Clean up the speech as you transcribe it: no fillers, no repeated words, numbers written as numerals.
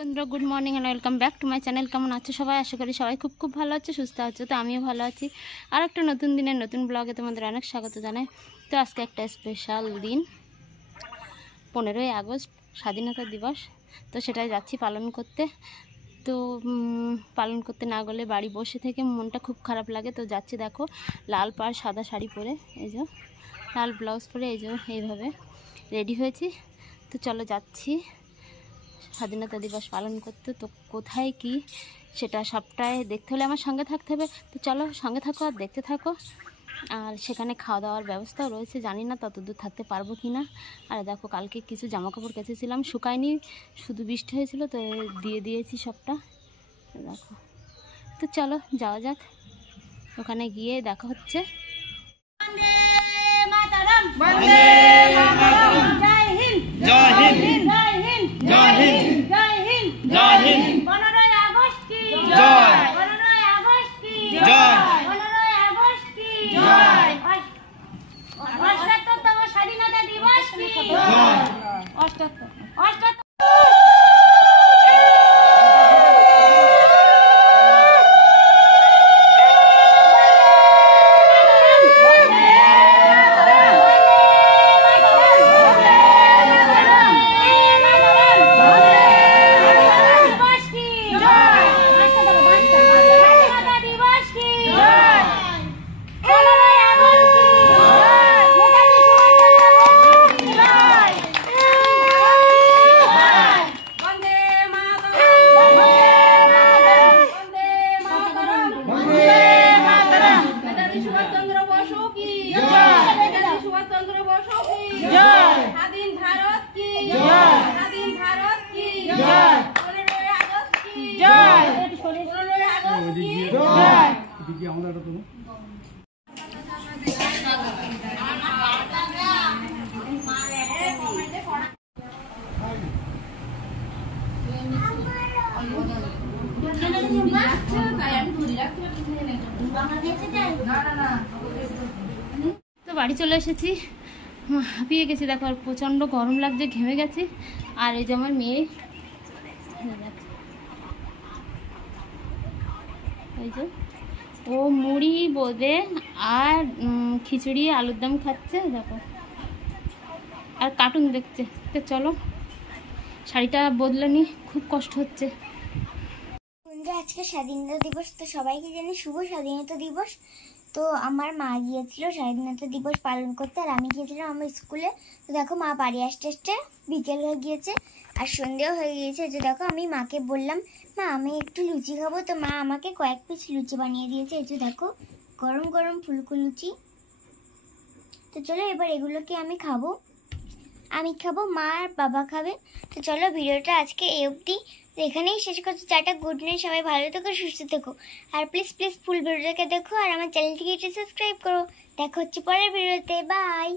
বন্ধুরা, good morning and welcome back to my channel. কেমন আছো সবাই? আশা করি সবাই খুব খুব ভালো আছে, সুস্থ আছো। তো আমিও ভালো আছি। আর একটা নতুন দিনের নতুন ব্লগে তোমাদের অনেক স্বাগত জানাই। তো আজকে একটা স্পেশাল দিন, 15ই আগস্ট স্বাধীনতা দিবস। তো সেটাই যাচ্ছি পালন করতে। তো পালন করতে না গেলে বাড়ি বসে থেকে মনটা খুব খারাপ লাগে। তো যাচ্ছি, দেখো লাল পাড় সাদা শাড়ি পরে, এই যে লাল ব্লাউজ পরে, এই যে এইভাবে রেডি হয়েছি। তো চলো যাচ্ছি স্বাধীনতা দিবস পালন করতে। তো কোথায় কি সেটা সবটাই দেখতে হলে আমার সঙ্গে থাকতে হবে। তো চলো সঙ্গে থাকো আর দেখতে থাকো। আর সেখানে খাওয়া দাওয়ার ব্যবস্থাও রয়েছে, জানি না ততদূর থাকতে পারবো কি না। আর দেখো কালকে কিছু জামা কাপড় কেচেছিলাম, শুকায়নি, শুধু বৃষ্টি হয়েছিল, তো দিয়ে দিয়েছি সবটা। দেখো, তো চলো যাওয়া যাক, ওখানে গিয়ে দেখা হচ্ছে। বন্দে মাতরম, বন্দে মাতরম, জয় হিন্দ, জয় হিন্দ, জয় হিন্দ, জয় হিন্দ, জয় হিন্দ, জয় হিন্দ। 15ই আগস্ট কি জয়, 15ই আগস্ট কি জয়, 15ই আগস্ট কি জয়। 78তম স্বাধীনতা দিবস কি জয়, 78। স্বাধীন ভারত কি জয়, স্বাধীন ভারত কি জয়, 15ই আগস্ট কি জয়, 15ই আগস্ট কি জয়। এদিকে আমরা এটা তো তো বাড়ি চলে এসেছি, হাঁপিয়ে গেছি, দেখো আর প্রচণ্ড গরম লাগছে, ঘেমে গেছি। আর এই যে আমার মেয়ে, এই যে ও মুড়ি বোঁদে আর খিচুড়ি আলুর দম খাচ্ছে, দেখো, আর কার্টুন দেখছে। তো চলো শাড়িটা বদলানি, খুব কষ্ট হচ্ছে। আজকে স্বাধীনতা দিবস, তো সবাইকে জানি শুভ স্বাধীনতা দিবস। তো আমার মা গিয়েছিল স্বাধীনতা দিবস পালন করতে, আর আমি গিয়েছিলাম আমার স্কুলে। তো দেখো মা বাড়ি আসতে আসতে বিকেল হয়ে গিয়েছে আর সন্ধ্যেও হয়ে গিয়েছে। যে দেখো আমি মাকে বললাম, মা আমি একটু লুচি খাবো। তো মা আমাকে কয়েক পিস লুচি বানিয়ে দিয়েছে। এই যে দেখো গরম গরম ফুলকো লুচি। তো চলো এবার এগুলোকে আমি খাবো, মা আর বাবা খাবে। তো চলো ভিডিওটা আজকে এই অবধি, এখানেই শেষ করছি। টাটা, গুড নাইট, সবাই ভালো থেকো, সুস্থ থেকো। আর প্লিজ ফুল ভিডিওটাকে দেখো আর আমার চ্যানেলটিকে সাবস্ক্রাইব করো। দেখা হচ্ছে পরের ভিডিওতে, বাই।